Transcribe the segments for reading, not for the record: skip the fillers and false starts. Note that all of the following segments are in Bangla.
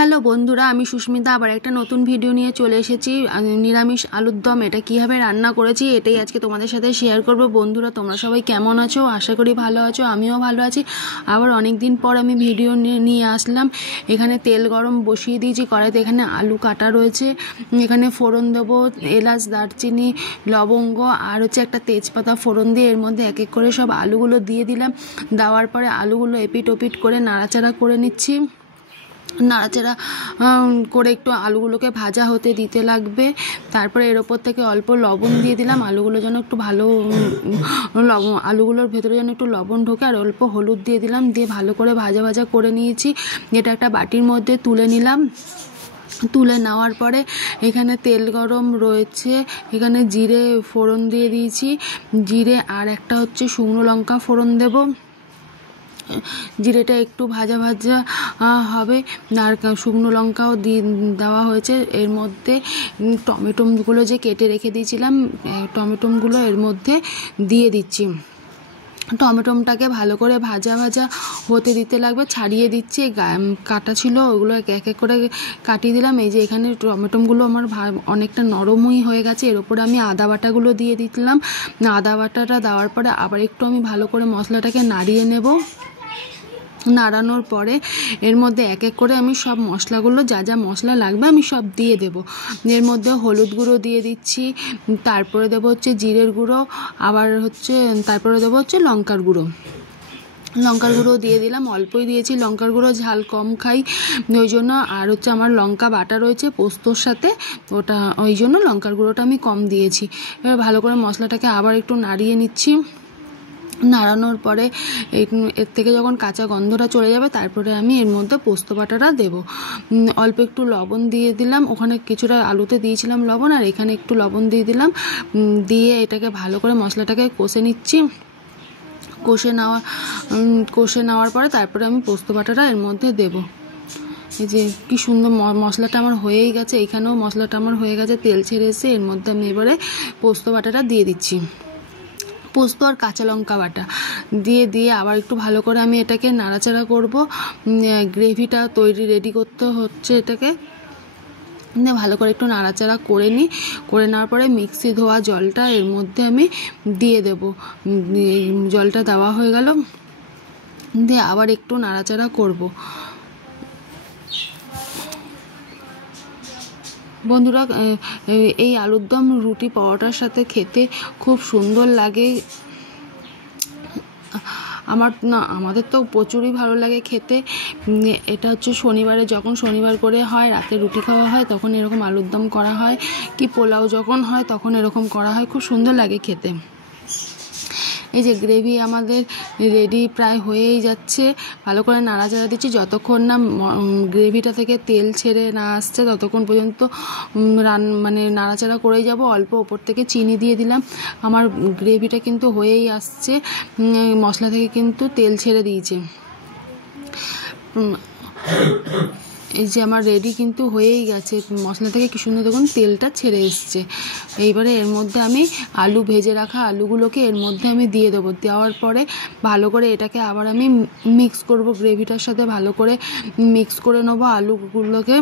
হ্যালো বন্ধুরা, আমি সুস্মিতা আবার একটা নতুন ভিডিও নিয়ে চলে এসেছি। নিরামিষ আলুর দম এটা কীভাবে রান্না করেছি এটাই আজকে তোমাদের সাথে শেয়ার করব। বন্ধুরা, তোমরা সবাই কেমন আছো? আশা করি ভালো আছো, আমিও ভালো আছি। আবার অনেক দিন পর আমি ভিডিও নিয়ে আসলাম। এখানে তেল গরম বসিয়ে দিয়েছি কড়াইতে। এখানে আলু কাটা রয়েছে, এখানে ফোড়ন দেবো, এলাচ, দারচিনি, লবঙ্গ আর হচ্ছে একটা তেজপাতা ফোড়ন দিয়ে এর মধ্যে এক এক করে সব আলুগুলো দিয়ে দিলাম। দেওয়ার পরে আলুগুলো এপিট ওপিট করে নাড়াচাড়া করে নিচ্ছি। নাড়াচাড়া করে একটু আলুগুলোকে ভাজা হতে দিতে লাগবে। তারপরে এর ওপর থেকে অল্প লবণ দিয়ে দিলাম, আলুগুলো যেন একটু ভালো আলুগুলোর ভেতরে যেন একটু লবণ ঢোকে, আর অল্প হলুদ দিয়ে দিলাম। দিয়ে ভালো করে ভাজা ভাজা করে নিয়েছি। এটা একটা বাটির মধ্যে তুলে নিলাম। তুলে নেওয়ার পরে এখানে তেল গরম রয়েছে, এখানে জিরে ফোড়ন দিয়ে দিয়েছি। জিরে আর একটা হচ্ছে শুকনো লঙ্কা ফোড়ন দেবো। জিরেটা একটু ভাজা ভাজা হবে, আর শুকনো লঙ্কাও দেওয়া হয়েছে। এর মধ্যে টমেটোগুলো যে কেটে রেখে দিয়েছিলাম, টমেটোগুলো এর মধ্যে দিয়ে দিচ্ছি। টমেটোটাকে ভালো করে ভাজা ভাজা হতে দিতে লাগবে। ছাড়িয়ে দিচ্ছি, কাটা ছিল ওগুলো এক এক করে কাটিয়ে দিলাম। এই যে এখানে টমেটোগুলো আমার অনেকটা নরমই হয়ে গেছে। এর উপরে আমি আদা বাটাগুলো দিয়ে দিলাম। আদা বাটাটা দেওয়ার পরে আবার একটু আমি ভালো করে মশলাটাকে নাড়িয়ে নেব। নাড়ানোর পরে এর মধ্যে এক এক করে আমি সব মশলাগুলো, যা যা মশলা লাগবে আমি সব দিয়ে দেব। এর মধ্যে হলুদ গুঁড়ো দিয়ে দিচ্ছি, তারপরে দেবো হচ্ছে জিরের গুঁড়ো, আবার হচ্ছে তারপরে দেবো হচ্ছে লঙ্কার গুঁড়ো। লঙ্কার গুঁড়ো দিয়ে দিলাম, অল্পই দিয়েছি। লঙ্কার গুঁড়ো ঝাল কম খাই ওই জন্য, আর হচ্ছে আমার লঙ্কা বাটা রয়েছে পোস্তর সাথে, ওটা ওই জন্য লঙ্কার গুঁড়োটা আমি কম দিয়েছি। এবার ভালো করে মশলাটাকে আবার একটু নাড়িয়ে নিচ্ছি। নাড়ানোর পরে এর থেকে যখন কাঁচা গন্ধটা চলে যাবে তারপরে আমি এর মধ্যে পোস্ত বাটাটা দেবো। অল্প একটু লবণ দিয়ে দিলাম, ওখানে কিছুটা আলুতে দিয়েছিলাম লবণ, আর এখানে একটু লবণ দিয়ে দিলাম। দিয়ে এটাকে ভালো করে মশলাটাকে কষে নিচ্ছি। কষে নেওয়ার পরে তারপরে আমি পোস্ত বাটাটা এর মধ্যে দেবো। এই যে কি সুন্দর মশলাটা আমার হয়েই গেছে, এখানেও মশলাটা আমার হয়ে গেছে, তেল ছেড়ে এসে এর মধ্যে আমি এবারে পোস্ত বাটাটা দিয়ে দিচ্ছি। পোস্ত আর কাঁচা লঙ্কা বাটা দিয়ে আবার একটু ভালো করে আমি এটাকে নাড়াচাড়া করব। গ্রেভিটা রেডি করতে হচ্ছে, এটাকে ভালো করে একটু নাড়াচাড়া করে নিই। করে নেওয়ার পরে মিক্সি ধোয়া জলটা এর মধ্যে আমি দিয়ে দেব। জলটা দেওয়া হয়ে গেল, দিয়ে আবার একটু নাড়াচাড়া করব। বন্ধুরা, এই আলুর দম রুটি পরোটার সাথে খেতে খুব সুন্দর লাগে। আমাদের তো প্রচুরই ভালো লাগে খেতে। এটা হচ্ছে শনিবারে, যখন শনিবার করে হয়, রাতে রুটি খাওয়া হয়, তখন এরকম আলুর দম করা হয়, কি পোলাও যখন হয় তখন এরকম করা হয়, খুব সুন্দর লাগে খেতে। এই যে গ্রেভি আমাদের রেডি প্রায় হয়েই যাচ্ছে। ভালো করে নাড়াচাড়া দিচ্ছি, যতক্ষণ না গ্রেভিটা থেকে তেল ছেড়ে না আসছে ততক্ষণ পর্যন্ত মানে নাড়াচাড়া করেই যাব। অল্প ওপর থেকে চিনি দিয়ে দিলাম। আমার গ্রেভিটা কিন্তু হয়েই আসছে, মশলা থেকে কিন্তু তেল ছেড়ে দিয়েছে। এই যে আমার রেডি কিন্তু হয়েই গেছে, মশলা থেকে কি সুন্দর দেখুন তেলটা ছেড়ে এসছে। এইবারে এর মধ্যে আমি আলু ভেজে রাখা আলুগুলোকে এর মধ্যে আমি দিয়ে দেবো। দেওয়ার পরে ভালো করে এটাকে আবার আমি মিক্স করব, গ্রেভিটার সাথে ভালো করে মিক্স করে নেবো আলুগুলোকে।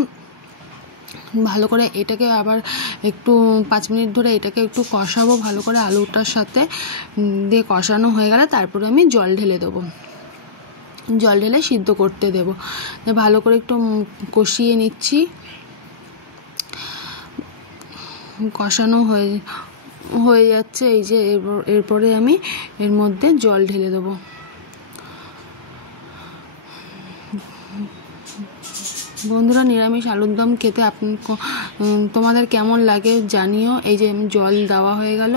ভালো করে এটাকে আবার একটু 5 মিনিট ধরে এটাকে একটু কষাবো ভালো করে আলুটার সাথে। দিয়ে কষানো হয়ে গেলে তারপরে আমি জল ঢেলে দেবো। জল ঢেলে সিদ্ধ করতে দেব। ভালো করে একটু কষিয়ে নিচ্ছি। কষানো হয়ে যাচ্ছে। এই যে এরপরে আমি এর মধ্যে জল ঢেলে দেবো। বন্ধুরা, নিরামিষ আলুর দম খেতে তোমাদের কেমন লাগে জানিও। এই যে জল দেওয়া হয়ে গেল,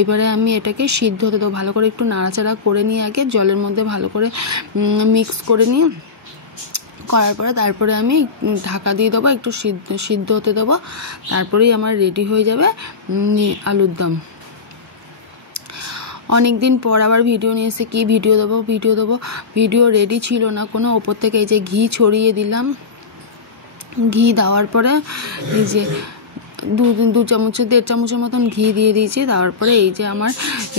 এবারে আমি এটাকে সিদ্ধ হতে দেবো। ভালো করে একটু নাড়াচাড়া করে নিয়ে আগে জলের মধ্যে ভালো করে মিক্স করে নিই। করার পরে তারপরে আমি ঢাকা দিয়ে দেবো, একটু সিদ্ধ হতে দেবো। তারপরেই আমার রেডি হয়ে যাবে আলুর দম। অনেক দিন পর আবার ভিডিও নিয়ে এসে কি ভিডিও দেবো, ভিডিও রেডি ছিল না কোনো। ওপর থেকে এই যে ঘি ছড়িয়ে দিলাম। ঘি দেওয়ার পরে এই যে 1.5 চামচের মতন ঘি দিয়ে দিয়েছি। তারপরে এই যে আমার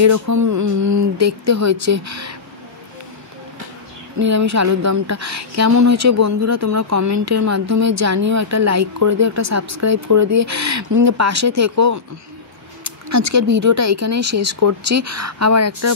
এরকম দেখতে হয়েছে। নিরামিষ আলুর দমটা। কেমন হয়েছে বন্ধুরা তোমরা কমেন্টের মাধ্যমে জানিও, একটা লাইক করে দিও, একটা সাবস্ক্রাইব করে দিয়ে পাশে থেকো। আজকের ভিডিওটা এখানেই শেষ করছি, আবার একটা